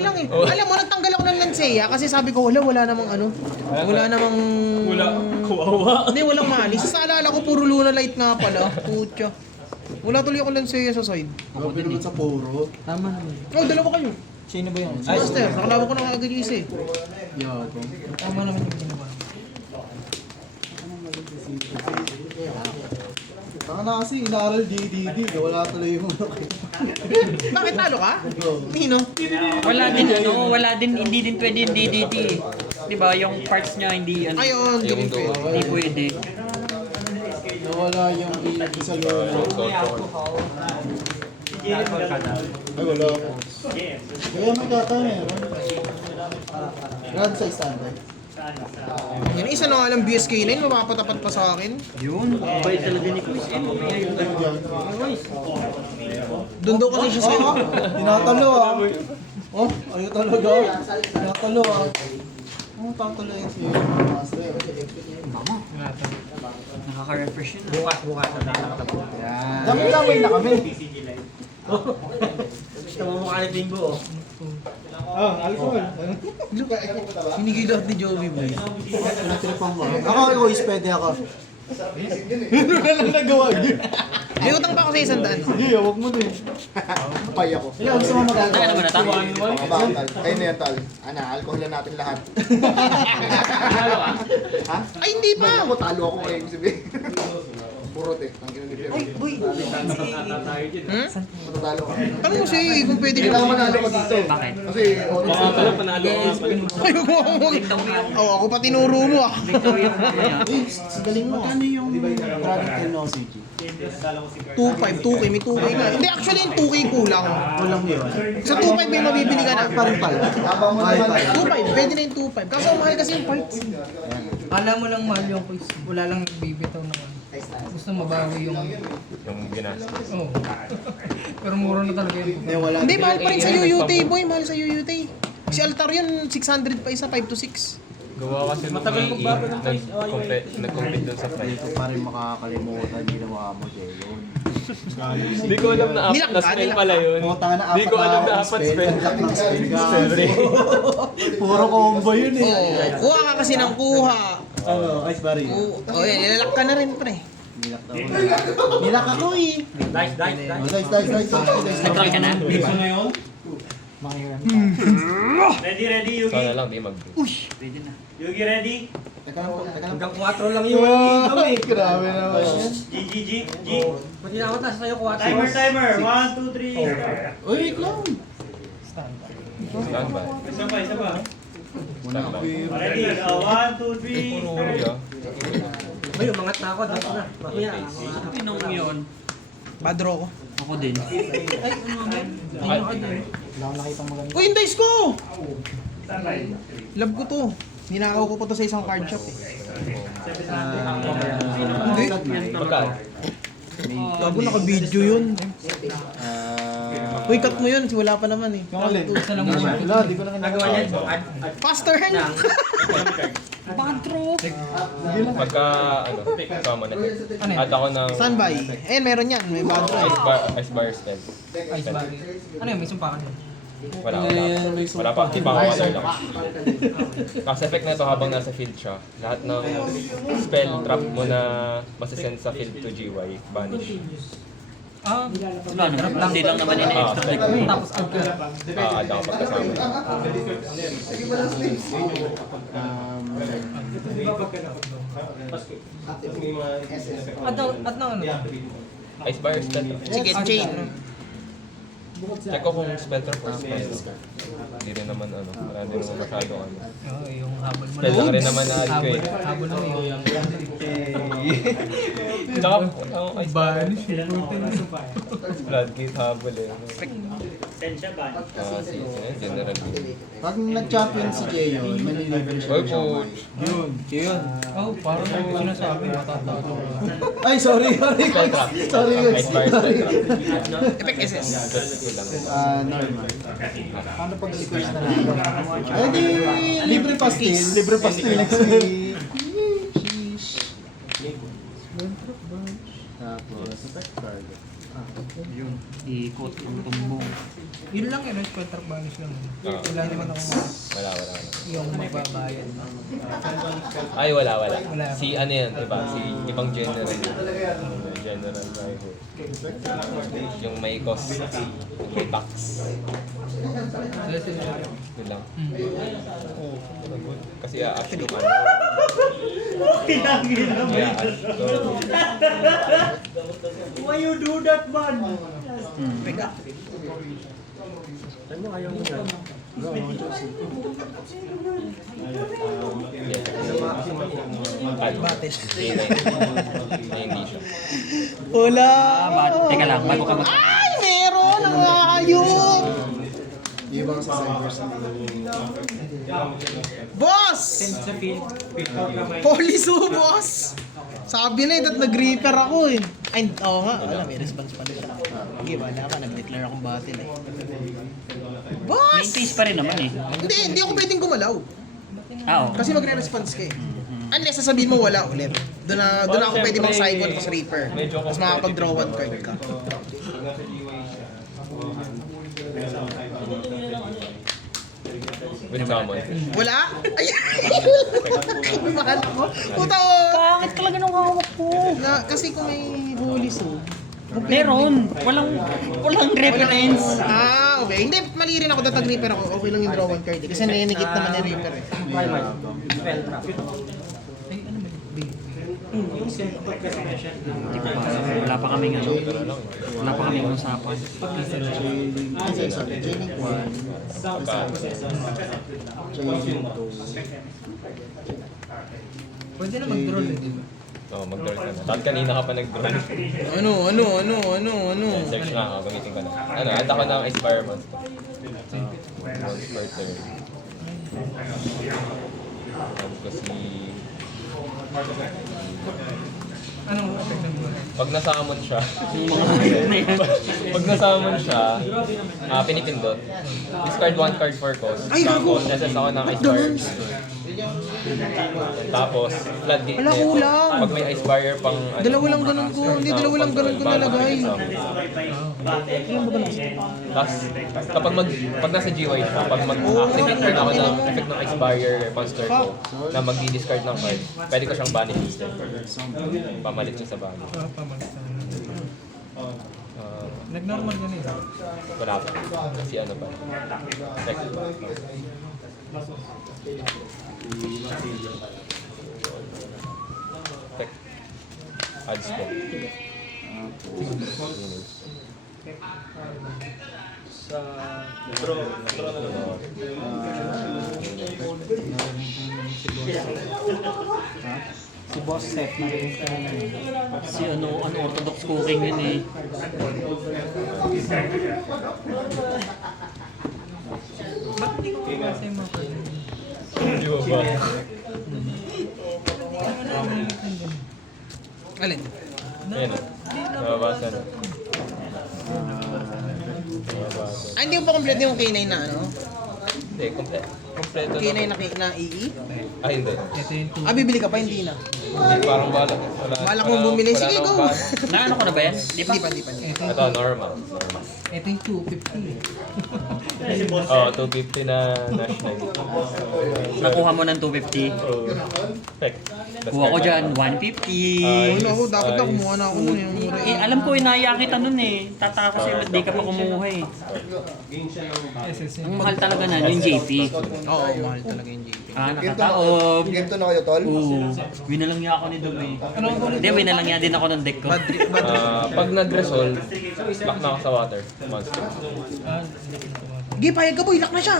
lang eh. Alam mo, nagtanggal ako ng Lancea kasi sabi ko, wala namang ano. Wala namang... Wala. Kuwawa. Hindi, walang malis. Sa alala ko, puro Luna Light nga pala. Putya. Wala tuloy ako Lancea sa side. Grabe naman sa puro. Tama naman. Oh, dalawa kayo. Sino ba yun? Si Master, nakalaban ko na kaagad yung isa eh. Yabang. Tama naman yung ginawa. Taka na kasi inaaral DDD. Wala tuloy yung Bakit talo ka? Nino? Wala din wala din, hindi din pwede yung DDT. Di ba, yung parts niya hindi, Ayun, hindi rin pwede. hindi pwede. nawala yung DDD sa lolo. Ay, wala po. Kaya may kata meron. Grand size standard. Yan, isa na nga lang BSK9, mapapatapat pa sa akin. Yun, bait talaga ni Chris. Doon daw kasi siya sa'yo. Tinatalo ah. Oh, ayaw talaga. Tinatalo ah. Oh, tatalo yung si Master. Nakaka-refresh yun. Bukas na nakakatapo. Yan. Dami-damay na kami. Gusto mo mukha ni Bingo, oh. Ah, alcohol. Hinigay lahat ni Joey, boy. Natripang mo. Ako, pwede ako. Ano na lang nagawa niyo? May utang pa ako sa 100. Sige, huwag mo din. Kapay ako. Ilan gusto mo magagawa? Ano naman nata? Mga bakal. Ayun na yan, tol. Ana, alcohol na natin lahat. Ha? Ay, hindi Ba? pa! Ako, talo ako kayo ibig sabihin. Purot eh. Ang ginanip yun. Boy! Matatalo ka. Tanong mo siya eh, kung pwede Hindi ka. na ako manalo ko dito. Bakit? Kasi, Panalo ka pa rin. Ayaw mo ako mag... Oo, ako pa tinuro mo ah. Victory yung mamaya. Eh, sagaling mo. Magkano yung product ng OCG? 2.5, 2K, may 2K nga. Hindi, actually yung 2K kulang. Walang yun. Sa 2.5 may mabibili ka na. Pa rin pala. habang mo Mahal naman. pala. 2.5, pwede na yung 2.5. Kaso mahal kasi yung parts. Alam mo lang mahal yung quiz. Wala lang nagbibitaw naman. Gusto mabawi yung... Yung ginastos. Oo. Pero mura na talaga yun. Eh, wala. Hindi, mahal pa rin sa UUT, boy. Mahal sa UUT. Si Altar yun, 600 pa isa, 5 to 6. Gawa kasi nung nag-compete dun sa Hindi flight. ko pa rin makakalimutan ginawa mo, Jay. Yun. Hindi ko alam na apat na spell pala yun. Puta na Hindi ko alam na apat spell. Ang ng spell. Sorry. Puro combo yun eh. Oo, kuha ka kasi ng kuha. Ano, ice barrier. Oo, yan, ilalak ka na rin, pre. Nilak daw. Nilak ako eh. Dice. Oh, dice. Nag-try ka na? Ready, Yugi? Sana lang, di mag Pwede na. Yugi, ready? Teka lang. Hanggang 4 lang yung Wow, grabe naman yan. G. Pati na ako taas sa'yo 4. Timer. 1, 2, 3, start. Uy, wait lang. standby. Isa pa. Muna ako eh. Ready? 1, 2, 3, Puro start. huli ah. Ay, umangat na ako. Dito na. Mamaya. Pinong yun. Bad draw ko. Ako din. Uy, yung dice ko! Love ko to. Ninakaw ko pa to sa isang card shop eh. Hindi. Magkano? Gago, naka-video yun. Uy, cut mo yun. Wala pa naman eh. Yung alin? Isa lang mo. Wala, di ko na Nagawa niya. Faster! Bad draw. Pagka, ano, tama na. Ano yan? Add ako ng Standby. Ayan, meron yan. May bad draw. ice bar spell. Ice barrier. Ano yun? May sumpakan yun. Wala pa. Di pa ako lang. Cast effect na to habang nasa field siya. Lahat ng spell trap mo na masasend sa field to GY, vanish. Wala naman. Hindi lang naman ina-extra deck mo eh. Tapos add ka. Add ako pagkasama. Add na ano? Ice bar spell trap. Sige, chain. Check ko kung spell trap or spell. Hindi rin naman ano, marami rin naman masyado ano. Oo, yung habol mo Spell lang rin naman na add ko eh. Habol mo yung... Tsaka, ano, ice bar. Vanish. Floodgate habol eh. Sensya ba? General. Pag nag-champion si Jay yun, manilibre siya. Oy po. Yun. Oh, parang may sinasabi. Matatalo. Ay, sorry. Spell trap. Sorry, guys. Ice bar spell trap. Effect SS. Normal. Paano pag squash na lang? Ay, di, libre pastil. Libre pastil next week. Sheesh. Tapos, effect card. Yun. Ikot yung tumbong. Yun lang yun, spell trap banish lang. Ah. Wala naman ako Wala. yung magbabayad. Ay, wala. Wala. Si ano yan, diba? Si ibang general. General rival. Yung may cost, may tax. Yun lang. Kasi a-act yung ano. Tinangin na Yeah, Why you do that, man? Mega. Batis. Hindi siya. Wala. Teka lang, bago ka mag... Ay, meron! Ang ayun! Ibang sa cyber sa Boss! Polisu, boss! Sabi na at nag-reaper ako eh. Ay, oo nga. Wala, may response pa rin siya. Sige, wala ka. Nag-declare akong battle eh. Boss! Main phase pa rin naman eh. Hindi ako pwedeng gumalaw. Oo. Kasi magre-response ka eh. Unless sasabihin mo wala ulit. Doon ako pwede mang cycle tapos reaper. Tapos makapag-draw one card ka. With summon. Wala? Ay! Mahal ako. Puta ko! Bakit talaga nung hawak ko? Kasi kung may holy soul. Meron. Walang reference. Ah, okay. Hindi, mali rin ako. Datag reaper ako. Okay lang yung draw one card eh. Kasi naninigit naman yung reaper eh. Wala pa kaming ano. Wala pa kaming usapan. sorry, J-Link 1, J-Link 2. Pwede na mag-draw eh, di ba? Oo, mag-draw ka na. Dahil kanina ka pa nag-draw. Ano? Search na ako, gamitin ko na. Ano, handa ko ng Inspire Monster. Monster turn. Tapos si... Anong effect ng buhay? Pag nasamon siya, Yung mga hayop na yan. pag nasamon siya, pinipindot. Discard one card for cost. Ay, Tapos, gago! SS ako ng Ba't Icebarier. ganun? Tapos, floodgate Wala, din. kulang. Pag may Icebarier pang... ano, Dalawa lang ganun ko. Hindi, dalawa lang ganun ko nalagay. Tapos, pag nasa GY siya, pag mag-activate rin ako ng effect ng Icebarier monster ko, na mag-discard ng card, pwede ko siyang banish instead. Pamalit siya sa banish. Nag-normal ka na eh. Wala pa. Kasi ano pa. Check. Check. Ads po. Si Boss Seth na rin. Si unorthodox cooking yun eh. Ba't hindi ko kasi yung mga card? Di ba ba? Alin? Ayan o. Nababasa na. Ah, hindi ko pa complete yung K9 na ano? Hindi, kompleto K9 na. na EE? Ay, hindi. Ito yung Ah, bibili ka pa? Hindi na. Hindi, parang balak. Balak mong bumili. Sige, go! Naano ko na ba yan? Di ba? Hindi pa. Ito, normal. Ito yung 250 eh. Oo, 250 na national. Nakuha mo ng 250. Pek. Kuha ko dyan, 150. Ano ako, dapat na kumuha na ako nun yung mura. Alam ko, inaya kita nun eh. Tataka sa'yo, ba't di ka pa kumuha eh. SSM. Ang mahal talaga na, yung JP. Oo, mahal talaga yung JP. Ah, nakataob. Game to na kayo, tol? Oo. Winalang niya ako ni Dom eh. Hindi, winalang niya din ako ng deck ko. Pag nag-resolve, lock na ako sa water. Monster. Sige, payag ka boy, lock na siya!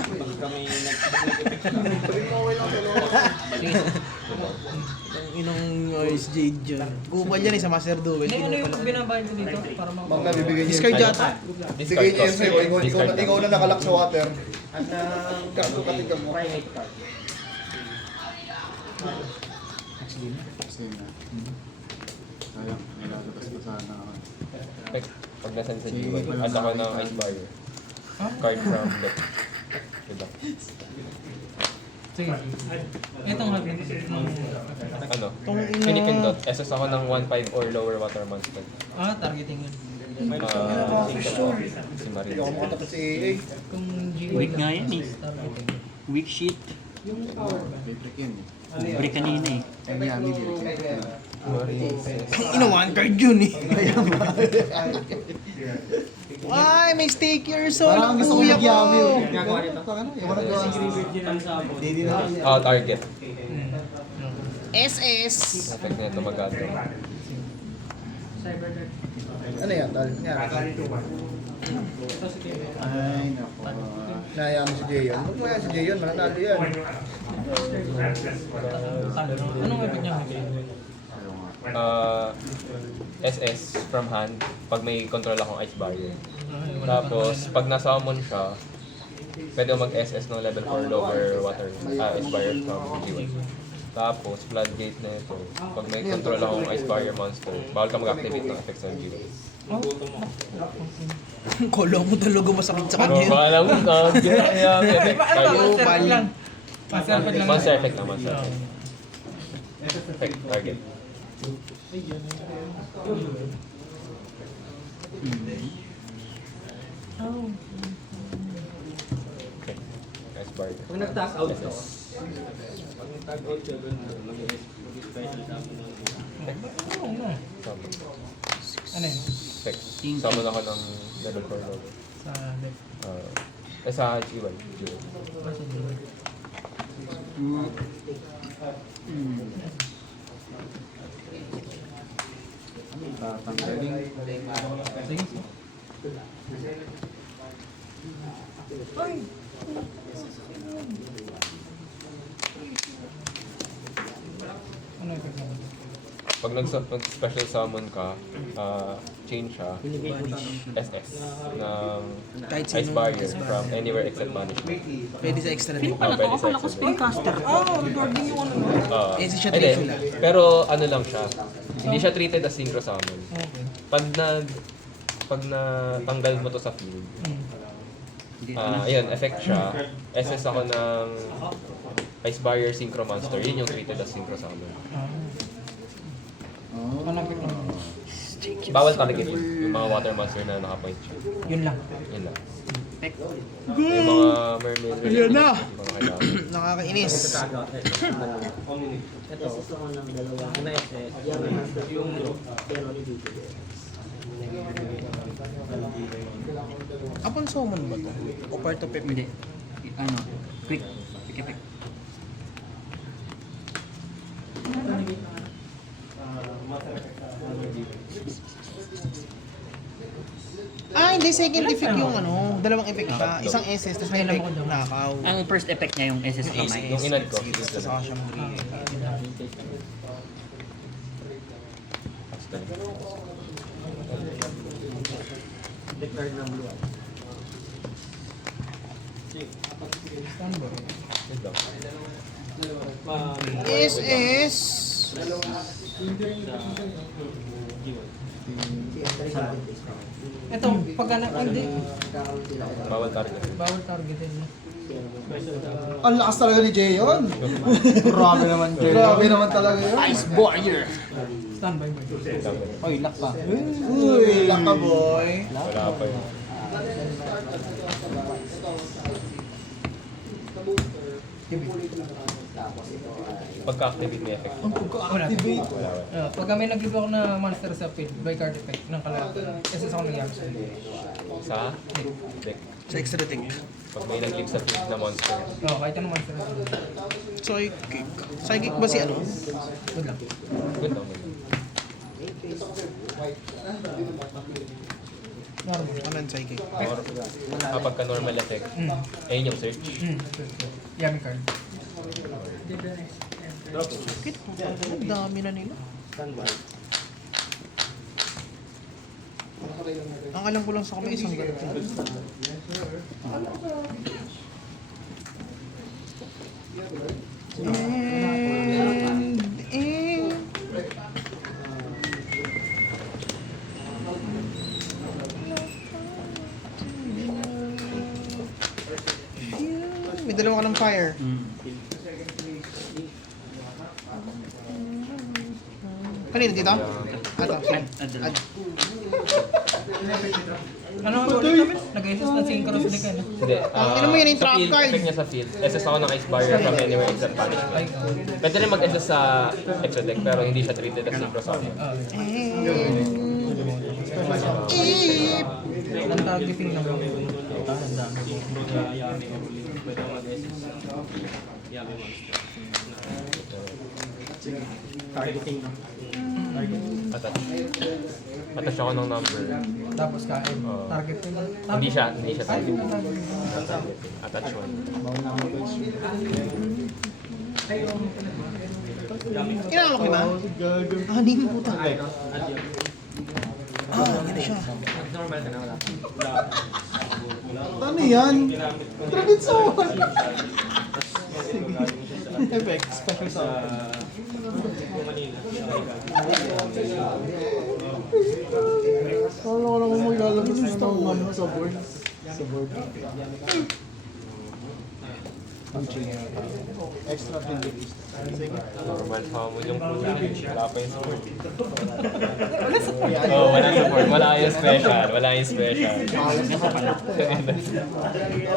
Ang inong OSJ dyan. Kupal yan eh sa Master Duel. Hindi, ano yung binabayad ko dito? Para mga... Mang nabibigay niya. Discard yata. Bigay niya yun sa'yo. Discard Ikaw na nakalak sa water. Kaso katigam mo. Sayang, nilalabas ko sana ako. Pek. Pag nasan sa GY, at ako ng Icebarier. Card from deck. Diba? Sige. Itong hapin. Ano? Pinipindot. SS ako ng 1.5 or lower water monster. Ah, targeting yun. Si Marin. Hindi ako makatapat sa AA. Kung GY Weak nga yan eh. Weak shit. May break yun eh. Break kanina eh. Ay, Miami din. Ina one card yun eh. Ay, may stake your soul Parang ang gusto ko kuya ko. mag-yami. Gagawa nito. Yung mga nagawa Hindi na. Target. SS. Effect na ito magado. Ano yan, tol? Yan. Ay, nako. Nahayaan mo si Jayon. Huwag mo yan si Jayon, mananalo yan. Anong effect niya? SS from hand pag may control akong ice barrier. Tapos pag nasummon siya, pwede ko mag-SS ng level 4 lower water ice barrier from GY. Tapos floodgate na ito. Pag may control akong ice barrier monster, bawal ka mag-activate ng effects ng GY. Kolo mo talaga masakit sa Pero kanya yun. baka lang ginaya effect. Monster lang. Monster effect lang. Monster effect na monster effect. Effect target. Okay. Ice barrier. Pag nag-tap out to, SS. Summon. Ano yun? Effect. Summon ako ng level 4 lower. Sa deck. Sa GY. Sa GY. Sige. Ay! Ano effect niya? Pag nag-special summon ka, change siya, SS, ng Kahit ice sino. barrier from anywhere except banishment. Pwede sa extra deck. Pwede sa extra deck. Spellcaster. Regarding yung ano. Oo. Eh, siya Hindi, triple lang. pero ano lang siya, hindi siya treated as synchro summon. Okay. Pag natanggal mo to sa field, ayun, effect siya, SS ako ng ice barrier synchro monster, yun yung treated as synchro summon. Ano effect naman? Bawal target yung mga water monster na nakapoint siya. Yun lang. Yun lang. Yung mga mermaid Ayan na. yung mga kailangan. Nakakainis. Upon summon ba to? O part of Hindi. Ano? Quick. Quick effect. Hindi, second effect yung ano, dalawang effect siya. Isang SS, tapos may effect nakaw. Ang first effect niya yung SS kamay. Yung inad ko. Tapos saka siyang green. SS! Ito, pag ano, hindi. Bawal target. Bawal targetin. Ang lakas talaga ni Jayon. Grabe naman Jayon. Grabe naman talaga yun. Ice Warrior. Standby ba? Oy, lock pa. Uy, lock ka boy. Wala pa yun. Pagka-activate may effect. Wala. Activate. Wala. Pag kami nag-give ako na monster sa field by card effect ng kalahati, SS ako nagyari sa field. Sa deck. Sa extra deck. Pag may nag-give sa field na monster. Oo, kahit anong monster sa field. Psychic. Psychic ba si ano? Good lang. Good naman. Normal. Ano yung psychic? Or kapag ka normal effect, ayun yung search. Yummy card. Sakit. Ang dami na nila. Ang alam ko lang sa kamay isang ganito. May dalawa ka ng fire. Kanina dito? Ato. Ad. Ano ang ulit namin? Nag-SS ng synchronous din ka, no? Hindi. Ina mo yun yung sa trap field, card. effect niya sa field. SS ako ng Ice Barrier from anywhere except punishment. Pwede rin mag-SS sa extra deck pero hindi siya treated as synchro summon. Ang targeting naman. Attach. Attach ako ng number. Tapos kain. Target ko na. Hindi siya target. Target. Attach one. Kinakala ko ba? Hindi mo puta. Ganda siya. Ano yan? Dragon Sword! Effect, special sound. Kala ko lang mo ilalabas ng ano sa board. Sa board. Extra field. Normal hamon yung puta. Wala pa yung support. Oh, wala support. Wala yung special. Wala yung special.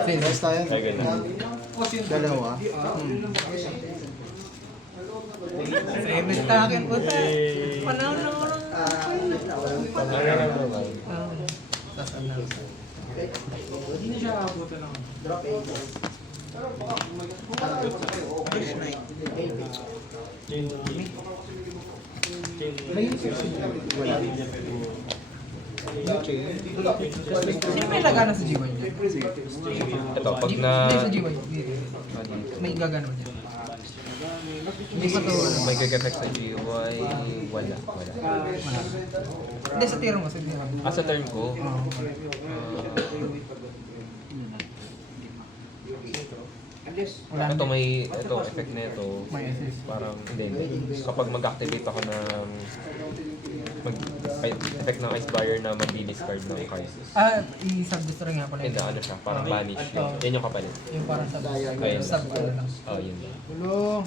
Basta yan. Ay, ganun. Dalawa. Favorite sa akin po sa panahon ng orang. Tapos ano? Sino may lagana sa GY niya? Ito, pag na... Hindi sa GY. May gagana mo dyan. Hindi pa to. May gag-effect sa GY, wala. Hindi sa tira mo. Sa tira mo. Sa turn ko, Wala ito may effect na ito. may assist. Parang, hindi. Kapag mag-activate ako ng effect ng Ice Barrier na mag-discard ng card. I-sub-destroy nga pala. Hindi, ano siya, parang banish. Yan yung kapalit. Yung parang sub. Ayun. Sub ano lang. Oh, yun. Hello.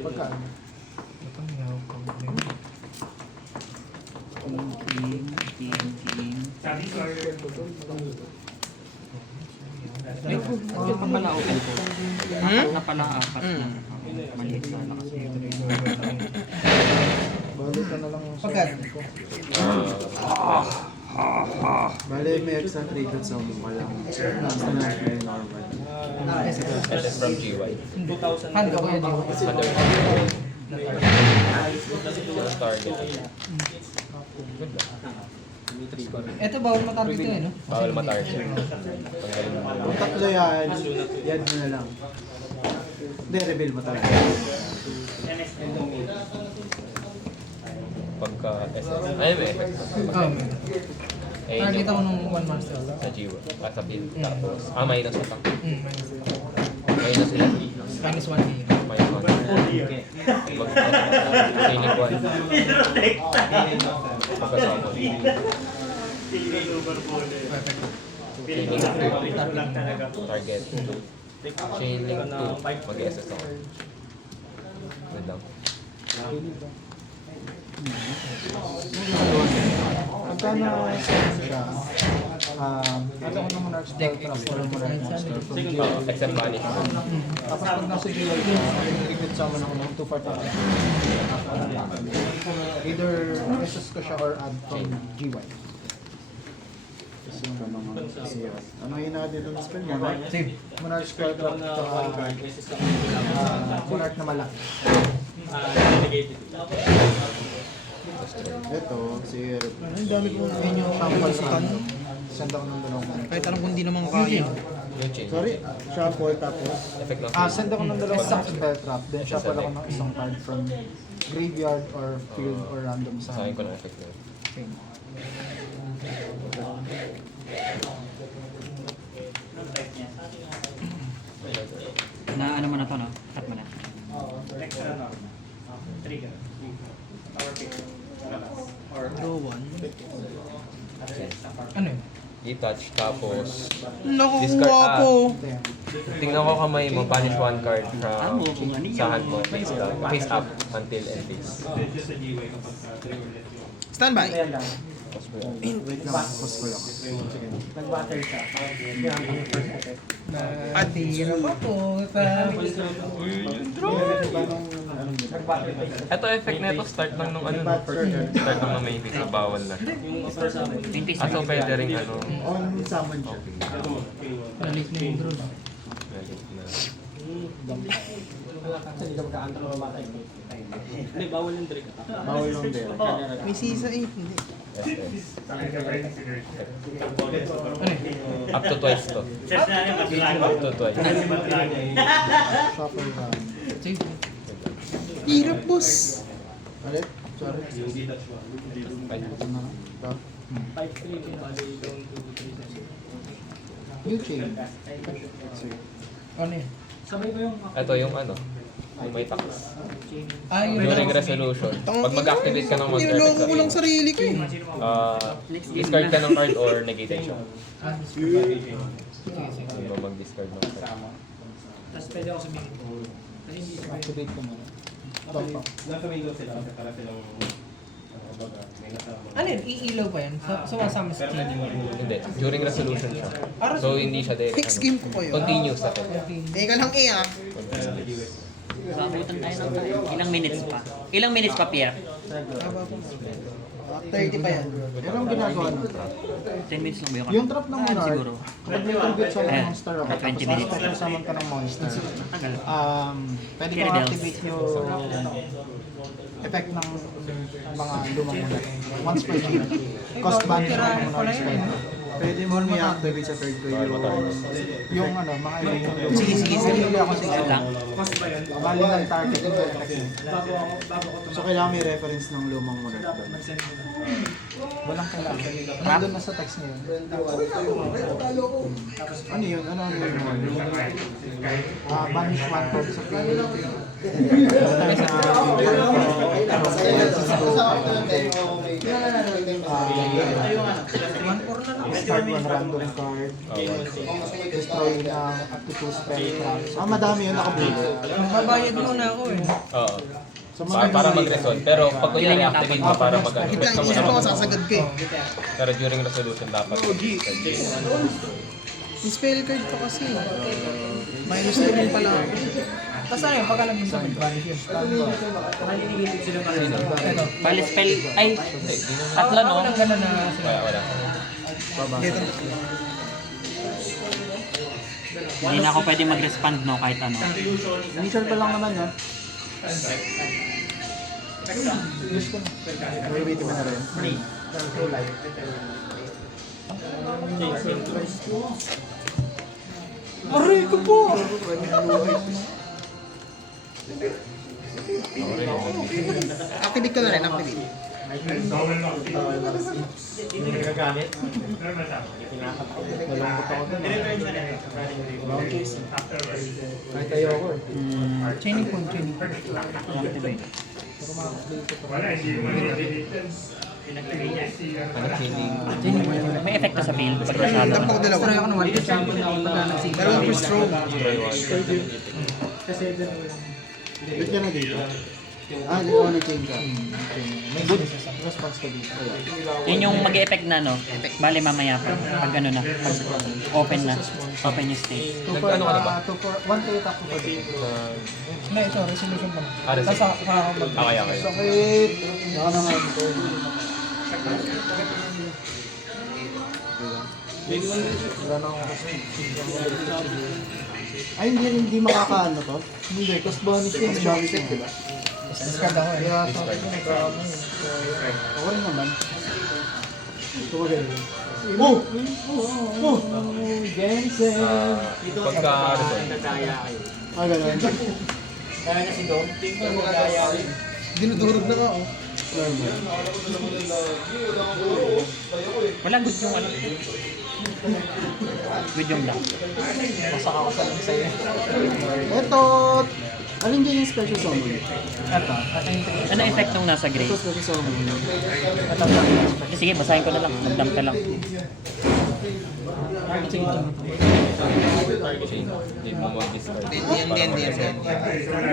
Pagkaan. Ito may hawak ko. Ay, yun pa pala open ko. Apat na pala, apat na. Maliit sana kasi. Balik ka na lang sa Pagkat. ko. Bale, may extra trigger sa mukha lang. Basta na may normal. SS from GY. Hand ko yun yung. Yung target. Good lang. Ito bawal matarget ito eh, no? Bawal ma-target. Tanggalin mo. Kung tatlo yan, yan mo na lang. Hindi, reveal mo talaga. Pagka SS. Ay, may effect. Eh, Target ako nung one master. sa GY. Sa field. Tapos, minus attack. Minus. Minus 11. Minus 1 game. Minus 1. Healing 1. Pagkasama. Healing 2. Target 2. Chain link 2. Mag-SS ako. Good lang. Pagka na siya, ano ko naman na-start trap, wala mo na-start from GY. Except banish. Tapos pag nasa GY, repeat summon ako ng 2 part either SS ko siya or add from GY. Kasi yung mga zero. Ano yung natin ng spell mo? Save. Monarch spell trap, tsaka Monarch na malaki. Ito, si Eric. Ang dami ko na Yun yung sample sa ano. Send ako ng dalawang Kahit alam kung di naman kaya. Yung chain. Sorry, shuffle tapos. Effect ng Send ako ng dalawang spell trap. Then shuffle ako ng isang card from graveyard or field or random sa sa akin ko na effect na. Na ano mo na to, no? Cut mo na. Draw 1. Ano yun? i-touch, tapos Naku, Discard, guwapo. tingnan ko kamay mo, banish one card from Amo, kung ano yan. sa hand mo, face up until end phase. Standby. Wait lang, pause ko lang. Nag-water siya. At Tira pa po. Ito effect na ito, start lang nung ano, start lang nung may phase, so bawal na siya. Yung face So pwede rin ano, On summon siya. Nalit na yung drone. valid na. Hindi, bawal yung drink. Bawal yung there. may sisa 8. Hindi. SS. Ano eh? Up to twice to. Up to twice. Shuffle hand. Save. Hirap, boss. Ulit? Sorry. Fine. Ito na. Ito. New chain. Sige. Ano yan? Ito yung ano, yung may tax. Ah, yun. During resolution, pag mag-activate ka ng Niloloko monster, ko lang sarili ko eh. discard ka ng card or negation. Ah, sige, sige. Hindi mo mag-discard ng card. Tapos pwede ako sabihin. Activate ko muna. Ito pa. Ano yun? Iilaw pa yan? Sumasama sa team. Hindi, during resolution siya. So hindi siya direct. Next game ko kayo. Continuous na to. Teka lang eh ah. Sabutan tayo ng time. Ilang minutes pa? Ilang minutes pa, Pierre? 30 pa yan. Pero ang ginagawa nun, 10 minutes lang ba yung trap ng monarch, siguro. kapag may target sa Ayan, monster ako, 20 tapos minutes. special summon ka ng monster, Tagal. pwede ko Iridells. activate yung effect ng mga lumang monarch. Once per game. Cost banish ng monarch spell. Pwede mo i-activate sa third ko yung ano, mga event ng lumang. Sige, sige, sige. Hindi ako sige. Lang. Bali ng target yung effect. So kailangan may reference ng lumang monarch doon. Walang kailangan. Nandun na sa text niya yun. Ano yun? Ano yun mo? Banish one card sa play. Start one random card. Destroy ng up to 2 spell traps. Madami yun nakabuo. Magbabayad muna ako eh. Oo. Para mag-resolve. Pero pag kunyari activate mo para Wait lang, mag-ano, isip ko sasagad ko eh. pero during resolution dapat. May spell card pa kasi. Minus 2 rin pala ako. Tapos ano yun? Pagka nag-isa mag-banish yun. Ito. Bali spell, ay, tatlo no? Walang gano'n na Wala. Dito. Hindi na ako pwede mag-respond no kahit ano. Initial pa lang naman yun. Use ko na. Gagamitin mo na rin. Aray ko po! Activate ko na rin, activate. Nalungkot ako dun. Kahit ayoko eh. chaining point, chaining point. Ano chaining? Chaining point. May epekto sa build pag nasalo. Dampa ko dalawa. Destroy ako ng 1 champion ako pagka nag-save. Dalawang first stroke. Wait ka na dito. Hindi ko na-chain ka. May good response ka dito. Yun yung mag-e-effect na no. Bali mamaya pa. Pag ano na. Pag open na. Open yung state. Nag-ano ka na ba? 1 to attack ko pa dito. Na ito, resolution pa. Ah, resolution. Tapos ako Okay. Sakit! Baka naman. Wala na akong kasi. Ay, hindi makakaano to? Hindi, cost bonus yun. Bonus yun, diba? discard ako eh. Kaya sa akin, nagkaano yun. So, okay naman. Ito ko ganyan. Oh! Oh! Jensen! Pagka-resolve. Ganun. Dinudurog na nga oh. Wala good yung ano. Good yung lang. Ito! Alin din yung special summon? Ito. Ano effect nung nasa gray? Ito special summon. Sige, basahin ko na lang. Magdam ka lang. Target chain. Need mo mag-discard. Hindi.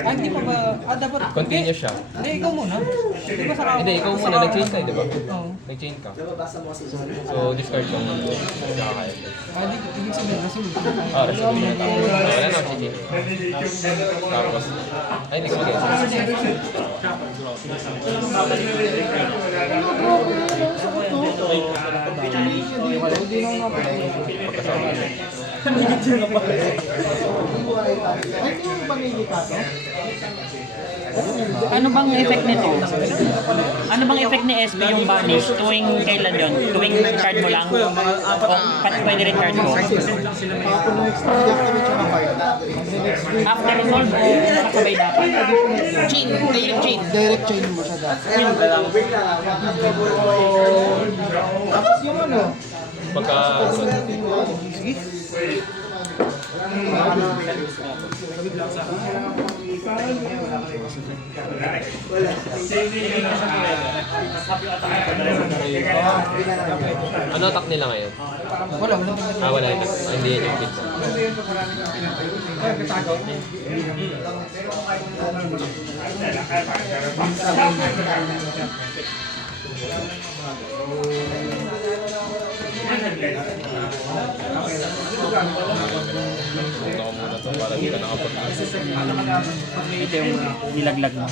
Ah, hindi pa ba? Ah, dapat... Continue siya. Hindi, ikaw muna. Di ba sa Hindi, ikaw muna. Nag-chain ka, di ba? Oo. Nag-chain ka. So, discard mo. Kaya. Ah, ibig sabihin, resolve. Ah, resolve mo na tao. Wala na ako chain. Tapos, ay, hindi ko mag-guess. Pagkasama niya. Ay, ito yung panili ka to? Ano bang effect nito? Ano bang effect ni SP yung banish? Tuwing kailan yun? Tuwing card mo lang? O pwede rin card mo? Kapag na-extra, deactivate siya ng card. After resolve o kasabay dapat? Direct chain mo siya dapat. Tapos yung ano, Pagka... Ano attack nila ngayon? Wala. Wala na. Hindi yan yung pick. Punta ko muna to para di ka nakapag-assess. Ito yung nilaglag mo.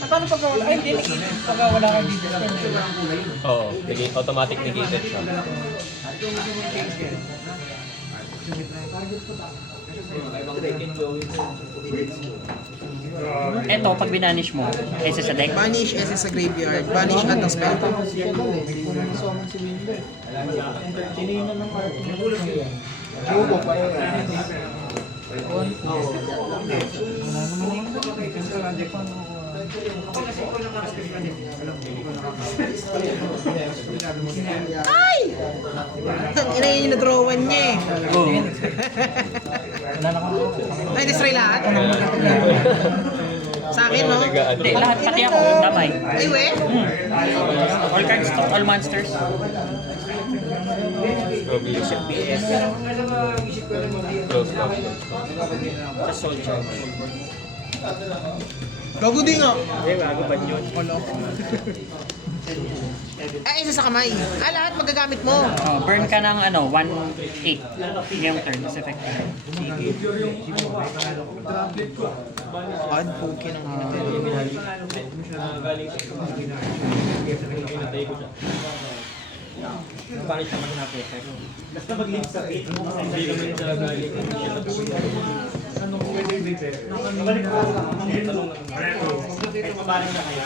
Ah, paano pagka wala? Ay, hindi. Pagka wala kang di-discard. Oo, automatic negated siya. Eto, pag binanish mo, SS sa deck, Banish, SS sa graveyard. Banish at ang spell. si Kadal eh. May kulang summon si Wimber. Tinignan ng card. Jogo pa yun. Ay! Ina yun yung nadrawan niya eh. Ay, destroy lahat? Sa akin, no? hindi, lahat pati ako, damay. Ay, we? All cards to all monsters. Close na. Gago din nga. Bago ba yun? Ano? Ay, isa sa kamay. Ah, lahat magagamit mo. Oh, burn ka ng 1/8 ngayong turn, is effective. Odd poke ng Paano siya mag-effect? Basta mag-link sa page. Hindi naman siya galing. Hindi siya nabuhay. Anong pwede dito? Nabalik ko. Ang tanong na. Kahit paano siya kaya?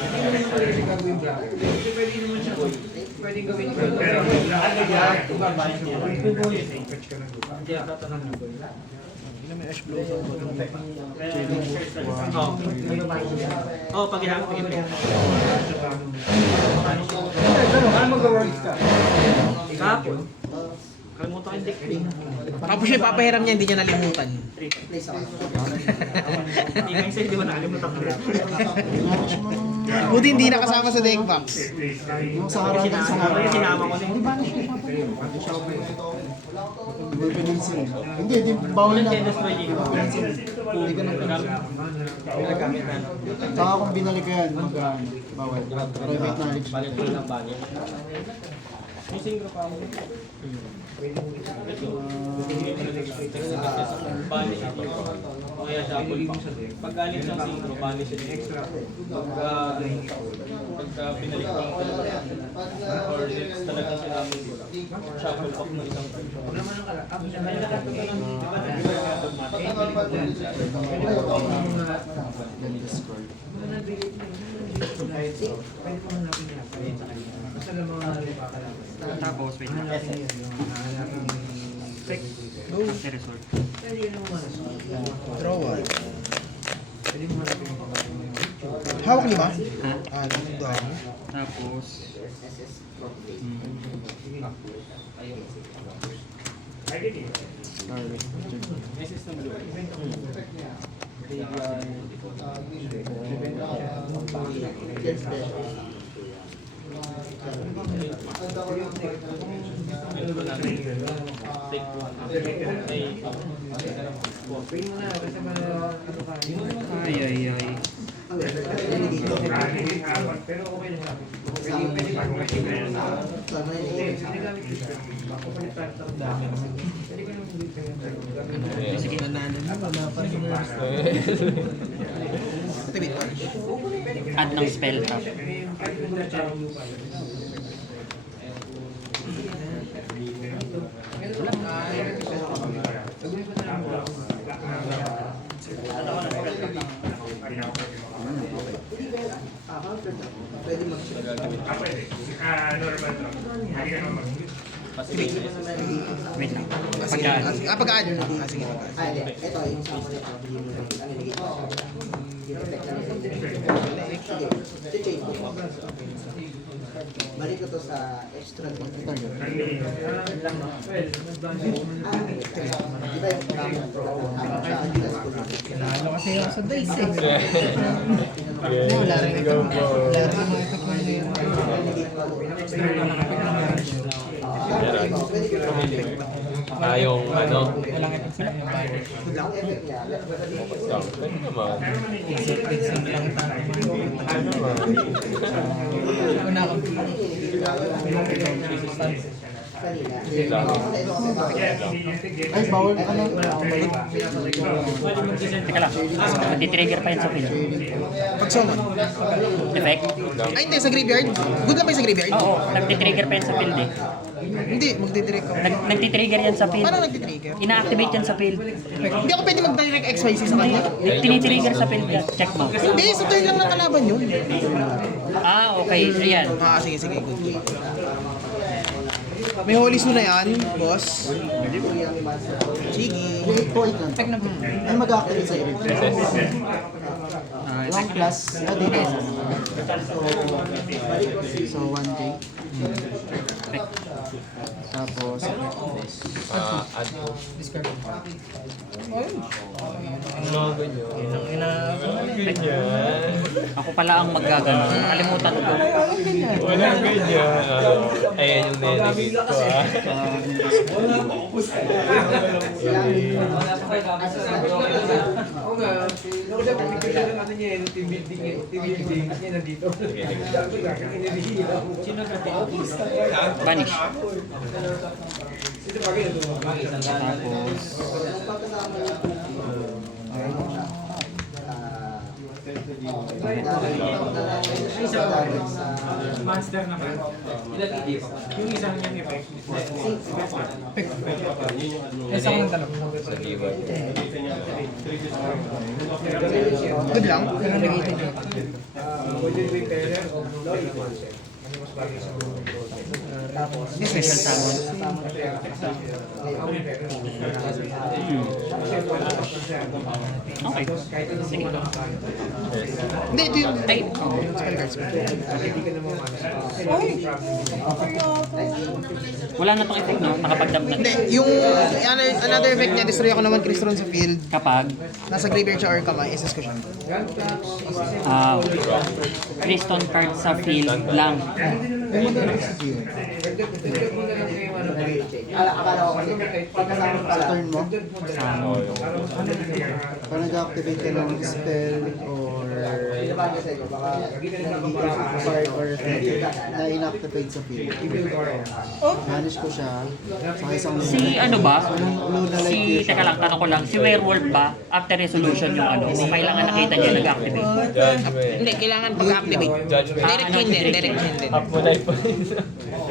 Pwede naman siya. Pwede gawin ko. Pero lahat na yan. Ibabalik niya. Hindi ako tatanong mo. Oh, pag ginamit ko ito. Ano mag-words ka? Kahapon. Kalimutan ko yung deck. Tapos siya ipapahiram niya, hindi niya nalimutan. Hindi nga isa, hindi mo nakalimutan ko. Banish mo nung... Buti hindi nakasama sa deck box. Yung sa harap ng sa harap. Sinama ko na Hindi banish mo pa yun. Hindi pwedeng sila. Hindi, di bawal na. destroy yung Hindi ka nang ginagamit na. Saka kung binalik ko yan, bawal. Private knowledge. Balik ko lang bani. Yung singro pa ako. Bani siya. O kaya double pa. Pag galing siyang singro, bani siya din. Pagka pinalik ko lang talaga. Or next talaga siya namin. Shuffle pack mo isang card. Tapos, wait na. After result. Draw one. Hawak niyo ba? Ha? Ah, dami. Tapos, Ay, ay, ay. Sige, nanalo na. Wala pa rin. Activate punch. Add ng spell trap. Wait lang. Pagka, Pagka-add. Sige, pagka-add. Ito yung sa mga change mo. Balik ko to sa extra. Ito yun. Iba yung Lalo kasi ako sa dice eh. Wala rin ito. Wala rin mga ito kung Yung ano. walang ito sila yung body. Pwede naman. Exit lang tayo. Ano naman. Una ako. Ay, bawal ano? teka lang. Nati-trigger pa yun sa field. Pag summon. Effect? Ay, hindi. Sa graveyard. Good lang ba yung sa graveyard? Oo, nagti-trigger pa yan sa field eh. Hindi. Magdidirect ako. Nagti-trigger yan sa field. Paano nagtitrigger? Ina-activate yan sa field. Hindi ako pwede mag-direct XYZ sa kanya. Tinitrigger sa field yan. Check mo. Hindi, sa turn lang ng kalaban yun. Ah, okay. Ayan. Sige, sige. Good. May Holy Suna yan, boss. Sige. Wait lang. Ay, mag-activate sa iyo. Long plus. Dito. So, 1K. Tapos, Add mo. Discard. Ano, ganyan. Ganyan. Ako pala ang maggagano. Nakalimutan ko. Walang ganyan. Ayan yung nenegate ko Vanish. Monster naman. Yung isang yung effect. Isa ko ng talong. Sa diwa. Good lang. Negated yun. Special summon. Okay. Sige. Hindi, ito yung... Ay, Spell cards. wala na tong effect, no? Nakapag-dump na. Hindi, yung another effect niya, destroy ako naman Crystron sa field. Kapag, Nasa graveyard siya or kamay, SS ko siya. Crystal card sa field lang. ay, mag-activate sa iyo. Akala ko kasi pagkasama pala. Sa turn mo, pag nag-activate ka ng spell or Pinabagay sa iyo, baka card or effect na inactivate sa field. Manage ko siya sa isang Si ano ba? Luna like you Teka lang, tanong ko lang. Si Werewolf ba, after resolution yung ano? O kailangan nakita niya nag-activate? Judgment. Hindi, kailangan pag-activate. Judgment. Direct chain din, direct chain din. Up mo life pa.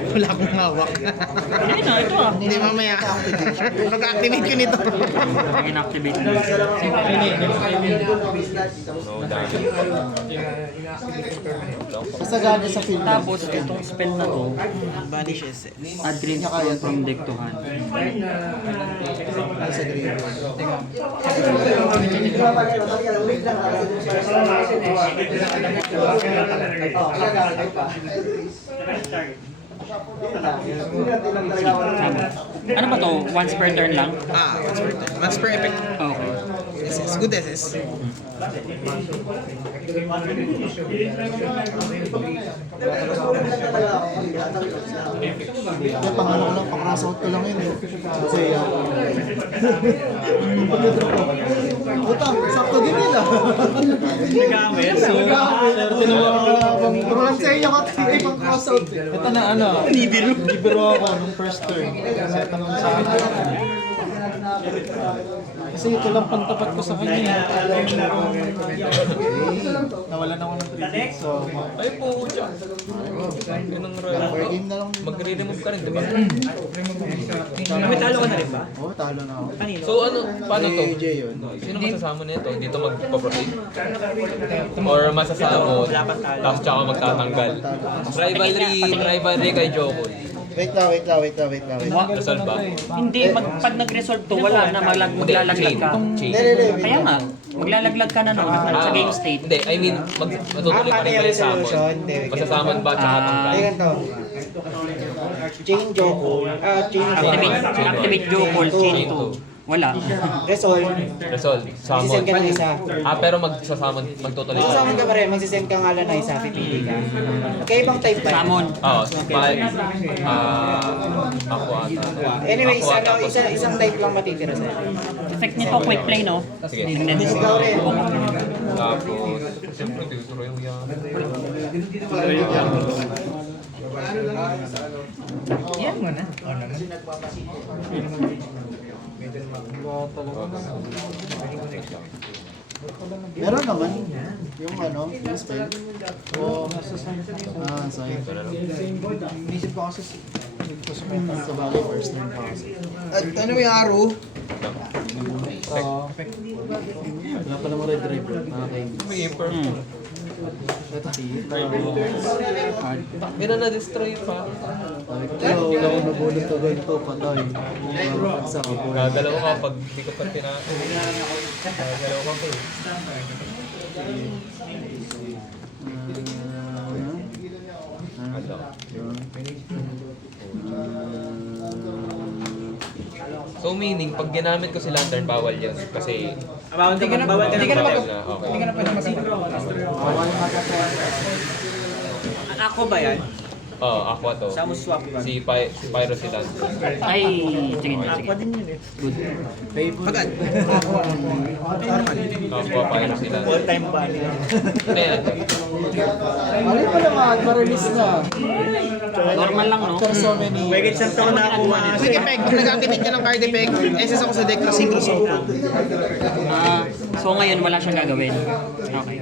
Wala akong hawak. Hindi na, ito ah. Hindi, mamaya. Pag-activate ko nito. In-activate na. No damage. basta gano'n sa field. Tapos, itong spell na to, Banish SS. add green spell from deck to hand. Sa graveyard. Ano ba to? Once per turn lang? Once per effect. Okay. SS. Good SS. Kaya pang ano ko lang, pang cross out ko lang yun. Kasi pag-drop ko. Puta, sakto din yun ah. Nagamit. Pero tinawa ko lang pang cross out ko. Ay, pang cross out. Ito na ano, libero ako nung first turn. Kasi tanong sa akin. Kasi ito lang pantapat ko sa kanya. Nawalan ako ng 3 hits. So, Ay po, siya. Ganun per game na lang. Magre-remove ka rin, di ba? May talo ka na rin ba? Oo, talo na ako. So ano, paano to? AJ yun. Sino masasama nito? Dito magpa-proceed? Or masasamon, tapos tsaka magtatanggal? Rivalry kay Joko. Wait lang. Resolve ba? Hindi, pag nag-resolve to, wala na maglalaglag ka. Chain. Kaya nga, maglalaglag ka na nun sa game state. Hindi, I mean, matutuloy pa rin ba yung samon? Masasamon ba tsaka tanggal? Chain Joko. Chain Activate Jokol, chain 2. Wala. Resolve. Resolve, samon. Sisend ka ng isa. Pero magsasamon, magtutuloy pa Sasama rin. ka pa rin, magsisend ka nga lang na isa, pipili ka. Kaya ibang type ba? Summon. Oo, ako ata. Anyways, Ako ata, tapos- isang type lang matitira sa'yo. Effect nito, quick play, no? Sige. Tingnan mo. Ikaw rin. Tapos, siyempre, tuturo yung yan. Yan mo na. Meron naman yung ano, yung spell. O, side. Inisip ko kasi hindi ko sumunod sa bagay first time pa kasi. At ano yung arrow? Wala pa namang red drive. May imperfect. Ito, Ina na-destroy pa. wala akong nabulot to ganito, patay. Sa ako. Dalawa ka pag di ko pa dalawa ka po. So meaning, pag ginamit ko si Lantern, bawal yun. Kasi Bawal ka na bawal Hindi ka na mag- na. Okay. Hindi ka na pwede mag-intro. Ako ba yan? Oo, Aqua to. Saan mo swap ba? Si Pyro si Lantern. Ay, sige, Aqua sige. din yun eh. Pagad. Aqua, Pyro si Lantern. All-time ban yan. Hindi, Mali pa naman, ma-release na. Normal lang, no? After so many. May isang taon na ako man. Quick effect. Kung nag-activate ka ng card effect, SS ako sa deck na Synchro Soul. So ngayon, wala siyang gagawin. Okay.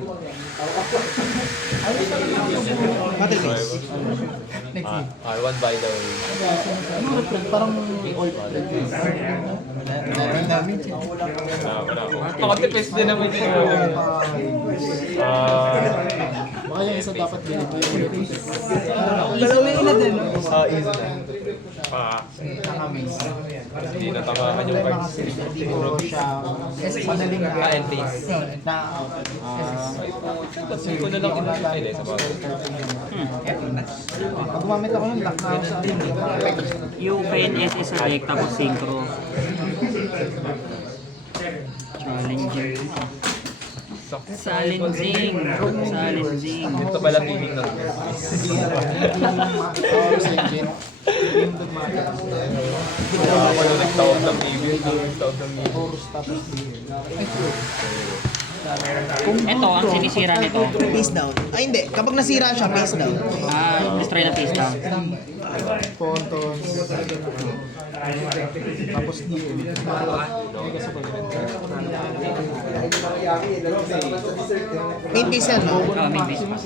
Battle base. R1 by the way. Parang old. Wala ako. Nakatipis din naman yun. Baka yung isa dapat bilhin mo yung ulit. Easy na din, no? Easy na. Hindi natamaan yung cards. Hindi ko siya madaling And face. na Kasi ko na lang in-apply sa bagay. pag gumamit ako ng lock na ako sa Yung PNS is sa deck, tapos synchro. Challenging. Challenging. Challenging. Dito pala piling ng power sa engine. Yung dugmata. wala nagtawag ng TV. Nagtawag ng TV. Chorus tapos Ito, ang sinisira nito. Face down. Ay hindi. Kapag nasira siya, face down. Destroy na face down. Pontons. Tapos DM. Main piece yan, no? Main base pa.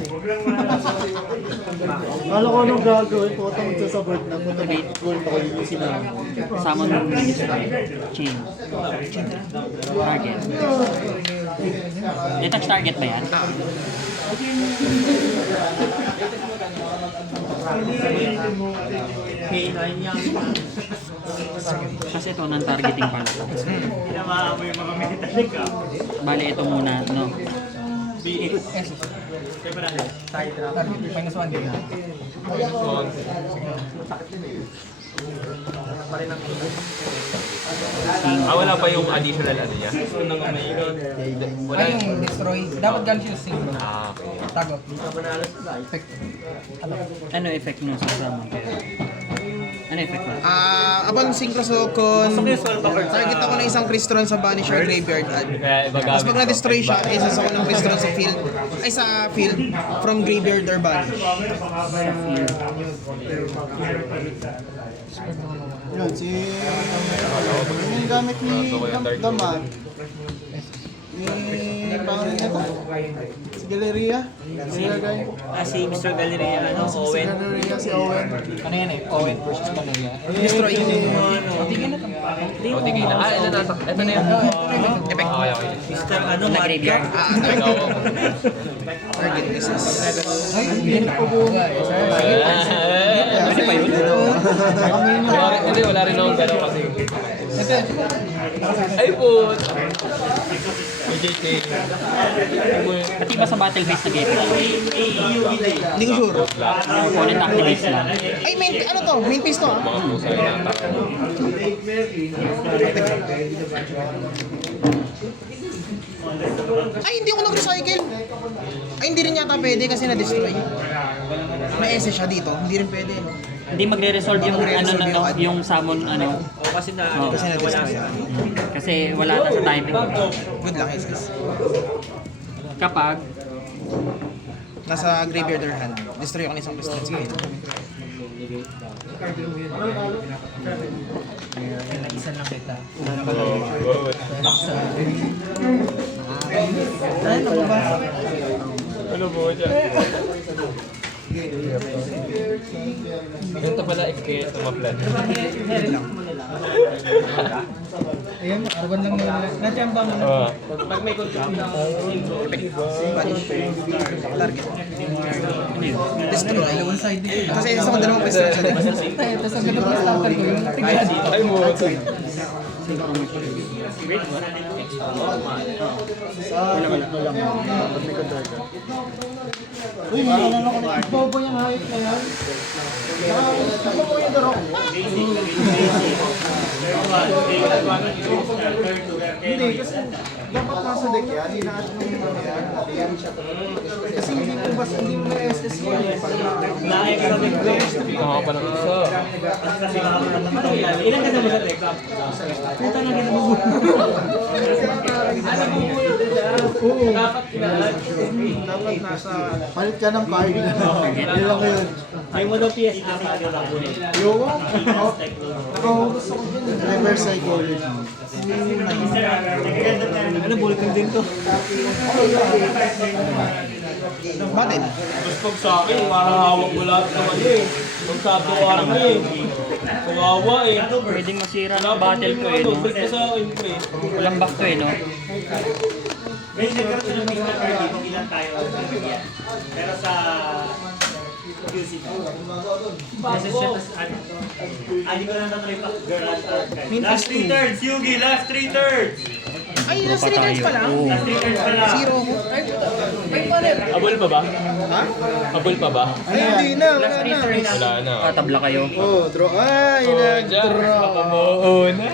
Kala ko anong gagawin po ito magsasabot na punta gold ako yung sinama. Summon chain. Target. Detach target ba yan? Kasi ito, non-targeting pala ito. Bali, ito muna, no? Target, minus 1 din. Wala pa yung additional ano niya? Wala yung destroy. Dapat galing siya sa single. Okay. Tagot. Ano effect nyo sa summon? Ano effect mo? Upon Synchrosocon, target ako ng isang Crystron sa Banisher Graveyard Ad. Kaya iba Tapos gamit pag ko. na-destroy siya, isas ako ng Crystron sa field, ay sa field, from Graveyard or Banish. Yun, si... Yung gamit ni Daman. Ni pangalan niya to? Si Galeria? Galeria. Si Mr. Galleria, Si Galeria, si Owen. Ano yan eh? Owen versus Panaria. Destroy yun eh. Tingin na to. O, tingin na. Ito na. Ito na yung... Effect. Okay, okay. na graveyard. Ikaw. Target isas. Ay, hindi na po buga. Pwede pa yun? Hindi, wala rin akong gano'n kasi. Ay po! JK. Pati ba sa battle phase na game? Hindi ko sure. Yung opponent activates lang. Ay, main, ano to? Main piece to ah. Mga pusa yung natak. Ay, hindi ako nag-recycle. Ay, hindi rin yata pwede kasi na-destroy. May SS siya dito. Hindi rin pwede. Hindi magre-resolve yung ano na to, yung summon ano. Kasi na-destroy. Kasi wala na sa timing. Good luck, SS. Kapag Nasa graveyard or hand. Destroy ako ng isang pistol. Sige. Nag-isa lang kita. Ano po dyan? Ganito pala experience ng ma-plan. Ayan, arban lang nila. Nandiyan bang Pag may Target. Destroy. Kasi isa ko dalawang pistol sa deck. tapos ang ganda ng stopper ko, yung tignan. Ay mo. Uy, naalala ko na. Bobo yung hayop na yan. Bobo yung daro. Hindi, kasi dapat nasa deck yan. Hinaat mo yung mga yan. Kasi hindi po basta hindi mo may SS yan. Ako pa ng isa. Ilan ka na ba sa deck? Puta na ginabubuo. Dapat nasa... Palit ka ng card. Yun lang yun. Ay mo daw PS. Yung? Ako, gusto ko dyan. Reverse psychology. Ano, bulletin din to. Bakit? Tapos pag sa akin, mahahawak mo lahat naman eh. Pag sa tuwara mo eh. Kawawa eh. pwedeng masira ng battle ko eh, no? Break ka sa akin ko eh. Walang back to eh, no? May nagkaroon ng Mr. Kirby kung ilan tayo bigyan. Pero sa QC ko. Message siya tas ano. Hindi ko na natuloy pa. Last 3 turns, Yugi! Last 3 turns! Ay, last 3 turns pa lang. Last 3 turns pa lang. Zero ako. Abol pa ba? Ha? Abol pa ba? Ay, hindi na. Wala na. Wala na. Tatabla kayo. Oh, draw. Ay, Oh, dyan. nag-draw. Papabuo na.